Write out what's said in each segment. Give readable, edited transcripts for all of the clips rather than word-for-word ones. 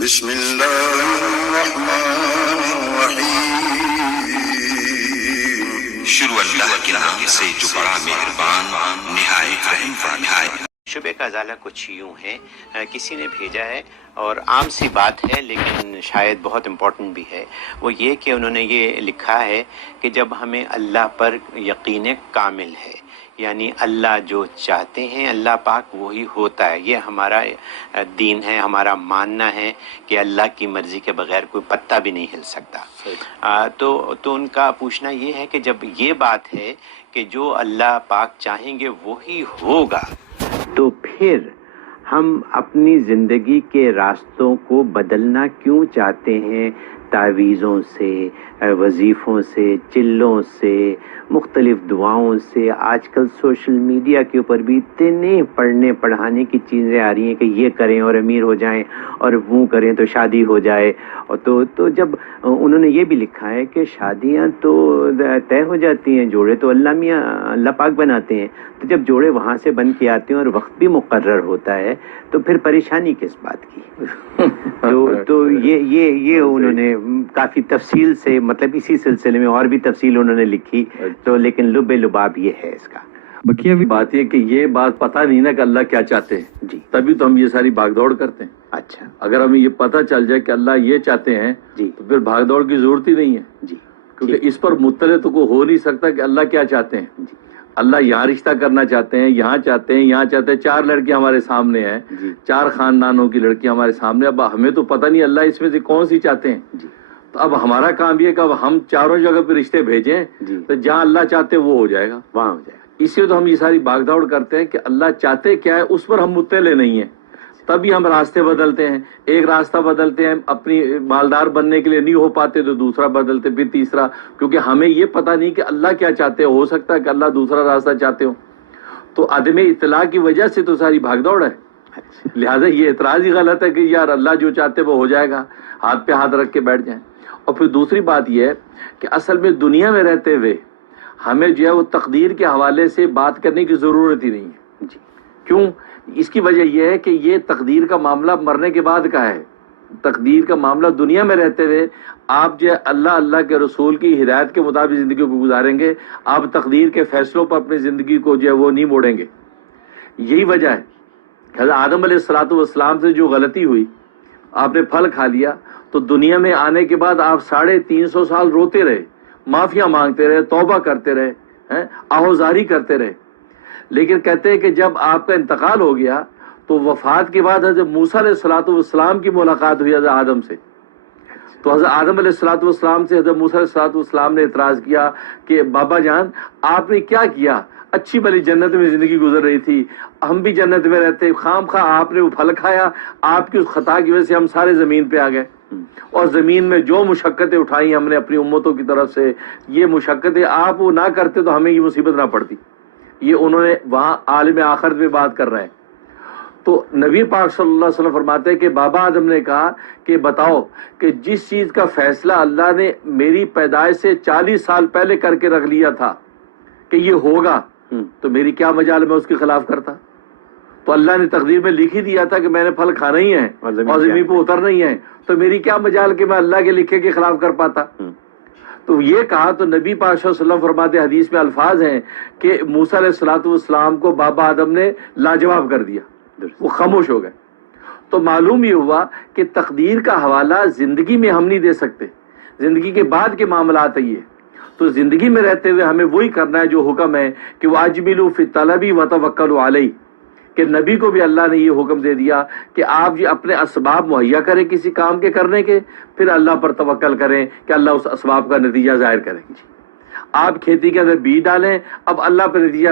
بسم اللہ الرحمن الرحیم۔ شروع اللہ کے نام سے جو بڑا مہربان نہایت رحم فرمائے۔ شبہ کا ازالہ کچھ یوں ہے، کسی نے بھیجا ہے اور عام سی بات ہے لیکن شاید بہت امپورٹنٹ بھی ہے۔ وہ یہ کہ انہوں نے یہ لکھا ہے کہ جب ہمیں اللہ پر یقین کامل ہے، یعنی اللہ جو چاہتے ہیں اللہ پاک وہی ہوتا ہے، یہ ہمارا دین ہے، ہمارا ماننا ہے کہ اللہ کی مرضی کے بغیر کوئی پتا بھی نہیں ہل سکتا۔ تو ان کا پوچھنا یہ ہے کہ جب یہ بات ہے کہ جو اللہ پاک چاہیں گے وہی ہوگا، تو پھر ہم اپنی زندگی کے راستوں کو بدلنا کیوں چاہتے ہیں؟ تعویذوں سے، وظیفوں سے، چلوں سے، مختلف دعاؤں سے، آج کل سوشل میڈیا کے اوپر بھی اتنے پڑھنے پڑھانے کی چیزیں آ رہی ہیں کہ یہ کریں اور امیر ہو جائیں اور وہ کریں تو شادی ہو جائے۔ اور تو جب انہوں نے یہ بھی لکھا ہے کہ شادیاں تو طے ہو جاتی ہیں، جوڑے تو اللہ پاک بناتے ہیں، تو جب جوڑے وہاں سے بن کے آتے ہیں اور وقت بھی مقرر ہوتا ہے تو پھر پریشانی کس بات کی؟ تو یہ انہوں نے کافی تفصیل سے، مطلب اسی سلسلے میں اور بھی تفصیل انہوں نے لکھی، تو لیکن لب لباب یہ ہے اس کا۔ بقیہ بھی بات یہ کہ یہ بات پتہ نہیں نا کہ اللہ کیا چاہتے ہیں، جی تبھی تو ہم یہ ساری بھاگ دوڑ کرتے ہیں۔ اچھا اگر ہمیں یہ پتہ چل جائے کہ اللہ یہ چاہتے ہیں جی تو پھر بھاگ دوڑ کی ضرورت ہی نہیں ہے، جی کیونکہ اس پر مطلع تو کوئی ہو نہیں سکتا کہ اللہ کیا چاہتے ہیں۔ جی اللہ یہاں رشتہ کرنا چاہتے ہیں، یہاں چاہتے ہیں، یہاں چاہتے ہیں، 4 لڑکیاں ہمارے سامنے ہیں، جی 4 خاندانوں کی لڑکیاں ہمارے سامنے، اب ہمیں تو پتہ نہیں اللہ اس میں سے کون سی چاہتے ہیں۔ جی تو اب ہمارا کام یہ ہے کہ اب ہم چاروں جگہ پہ رشتے بھیجیں جی تو جہاں اللہ چاہتے وہ ہو جائے گا۔ وہاں ہو جائے گا۔ اس لیے تو ہم یہ ساری بھاگ دوڑ کرتے ہیں کہ اللہ چاہتے کیا ہے اس پر ہم مطلع نہیں ہیں، تبھی ہم راستے بدلتے ہیں، ایک راستہ بدلتے ہیں، اپنی مالدار بننے کے لیے نہیں ہو پاتے تو دوسرا بدلتے، پھر تیسرا، کیونکہ ہمیں یہ پتہ نہیں کہ اللہ کیا چاہتے ہو سکتا ہے کہ اللہ دوسرا راستہ چاہتے ہو۔ تو عدم اطلاع کی وجہ سے تو ساری بھاگ دوڑ ہے، لہٰذا یہ اعتراض ہی غلط ہے کہ یار اللہ جو چاہتے وہ ہو جائے گا، ہاتھ پہ ہاتھ رکھ کے بیٹھ جائیں۔ اور پھر دوسری بات یہ ہے کہ اصل میں دنیا میں رہتے ہوئے ہمیں جو ہے وہ تقدیر کے حوالے سے بات کرنے کی ضرورت ہی نہیں ہے۔ جی کیوں؟ اس کی وجہ یہ ہے کہ یہ تقدیر کا معاملہ مرنے کے بعد کا ہے، تقدیر کا معاملہ دنیا میں رہتے ہوئے آپ جو ہے اللہ کے رسول کی ہدایت کے مطابق زندگی کو گزاریں گے، آپ تقدیر کے فیصلوں پر اپنی زندگی کو جو ہے وہ نہیں موڑیں گے۔ یہی وجہ ہے حضرت آدم علیہ السلام سے جو غلطی ہوئی، آپ نے پھل کھا لیا، تو دنیا میں آنے کے بعد آپ 350 سال روتے رہے، معافیاں مانگتے رہے، توبہ کرتے رہے، آہوزاری کرتے رہے، لیکن کہتے ہیں کہ جب آپ کا انتقال ہو گیا تو وفات کے بعد حضرت موسیٰ علیہ السلام کی ملاقات ہوئی حضرت آدم سے۔ تو حضرت آدم علیہ السلام سے حضرت موسیٰ علیہ السلام نے اعتراض کیا کہ بابا جان آپ نے کیا کیا، اچھی بھلی جنت میں زندگی گزر رہی تھی، ہم بھی جنت میں رہتے، خام خواہ آپ نے وہ پھل کھایا، آپ کی اس خطا کی وجہ سے ہم سارے زمین پہ آ گئے، اور زمین میں جو مشقتیں اٹھائی ہم نے اپنی امتوں کی طرف سے، یہ مشقتیں آپ وہ نہ کرتے تو ہمیں یہ مصیبت نہ پڑتی۔ یہ انہوں نے وہاں عالم آخرت میں بات کر رہے ہیں۔ تو نبی پاک صلی اللہ علیہ وسلم فرماتے ہیں کہ بابا آدم نے کہا کہ بتاؤ کہ جس چیز کا فیصلہ اللہ نے میری پیدائش سے 40 سال پہلے کر کے رکھ لیا تھا کہ یہ ہوگا، تو میری کیا مجال میں اس کے خلاف کرتا؟ تو اللہ نے تقدیر میں لکھ ہی دیا تھا کہ میں نے پھل کھانا ہی ہے اور زمین پہ اترنا ہی ہے، تو میری کیا مجال کہ میں اللہ کے لکھے کے خلاف کر پاتا؟ تو یہ کہا تو نبی پاک صلی اللہ علیہ وسلم فرماتے، حدیث میں الفاظ ہیں کہ موسیٰ علیہ السلام کو بابا آدم نے لاجواب کر دیا، وہ خاموش ہو گئے۔ تو معلوم یہ ہوا کہ تقدیر کا حوالہ زندگی میں ہم نہیں دے سکتے، زندگی کے بعد کے معاملات ہیں یہ۔ تو زندگی میں رہتے ہوئے ہمیں وہی کرنا ہے جو حکم ہے کہ وَأَجْمِلُوا فِي الطَّلَبِ وَتَوَكَّلُوا عَلَيْهِ، کہ نبی کو بھی اللہ نے یہ حکم دے دیا کہ آپ یہ اپنے اسباب مہیا کریں کسی کام کے کرنے کے، پھر اللہ پر توکل کریں کہ اللہ اس اسباب کا نتیجہ ظاہر کریں گے۔ آپ کھیتی کے اندر بیج ڈالیں، اب اللہ پر نتیجہ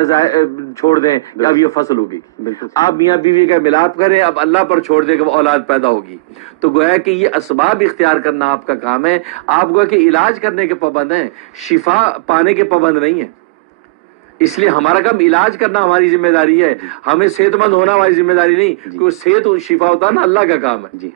چھوڑ دیں کہ اب یہ فصل ہوگی۔ آپ میاں بیوی کا ملاپ کریں، اب اللہ پر چھوڑ دیں کہ وہ اولاد پیدا ہوگی۔ تو گویا کہ یہ اسباب اختیار کرنا آپ کا کام ہے۔ آپ گویا کہ علاج کرنے کے پابند ہیں، شفا پانے کے پابند نہیں ہیں۔ اس لیے ہمارا کام علاج کرنا ہماری ذمہ داری ہے، ہمیں صحت مند ہونا ہماری ذمہ داری نہیں، کیونکہ صحت و شفا ہوتا ہے نا اللہ کا کام ہے۔ جی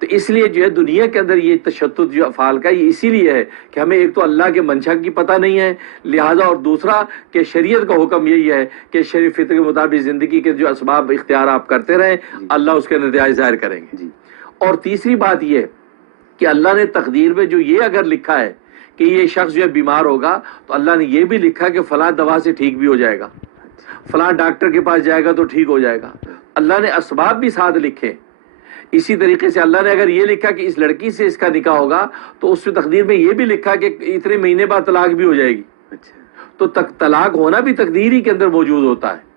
تو اس لیے جو ہے دنیا کے اندر یہ تشدد جو افعال کا یہ اسی لیے ہے کہ ہمیں ایک تو اللہ کے منشا کی پتہ نہیں ہے، لہٰذا اور دوسرا کہ شریعت کا حکم یہی ہے کہ شرع فطر کے مطابق زندگی کے جو اسباب اختیار آپ کرتے رہیں، اللہ اس کے نتائج ظاہر کریں گے۔ اور تیسری بات یہ کہ اللہ نے تقدیر میں جو یہ اگر لکھا ہے کہ یہ شخص جو ہے بیمار ہوگا تو اللہ نے یہ بھی لکھا کہ فلاں دوا سے ٹھیک بھی ہو جائے گا، فلاں ڈاکٹر کے پاس جائے گا تو ٹھیک ہو جائے گا. اللہ نے اسباب بھی ساتھ لکھے. اسی طریقے سے اللہ نے اگر یہ لکھا کہ اس لڑکی سے اس کا نکاح ہوگا تو اس میں تقدیر میں یہ بھی لکھا کہ اتنے مہینے بعد طلاق بھی ہو جائے گی. تو طلاق ہونا بھی تقدیر ہی کے اندر موجود ہوتا ہے.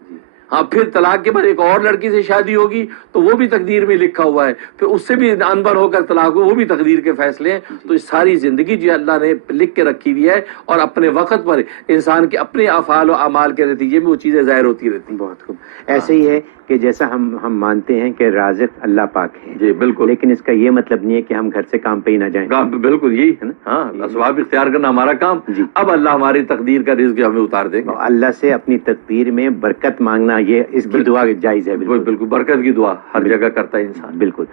ہاں پھر طلاق کے بعد ایک اور لڑکی سے شادی ہوگی تو وہ بھی تقدیر میں لکھا ہوا ہے، پھر اس سے بھی انبر ہو کر طلاق ہو، وہ بھی تقدیر کے فیصلے ہیں. تو اس ساری زندگی جو اللہ نے لکھ کے رکھی ہوئی ہے اور اپنے وقت پر انسان کے اپنے افعال و اعمال کے نتیجے میں وہ چیزیں ظاہر ہوتی رہتی ہیں. بہت خوب. ایسے ہی ہے کہ جیسا ہم مانتے ہیں کہ رازق اللہ پاک ہے، جی بالکل، لیکن اس کا یہ مطلب نہیں ہے کہ ہم گھر سے کام پہ ہی نہ جائیں. بالکل یہی ہے نا. ہاں اسباب اختیار کرنا ہمارا کام. اب اللہ ہماری تقدیر کا رزق ہمیں اتار دیں گے. اللہ سے اپنی تقدیر میں برکت مانگنا، یہ اس کی دعا جائز ہے. بالکل برکت کی دعا ہر جگہ کرتا ہے انسان. بالکل.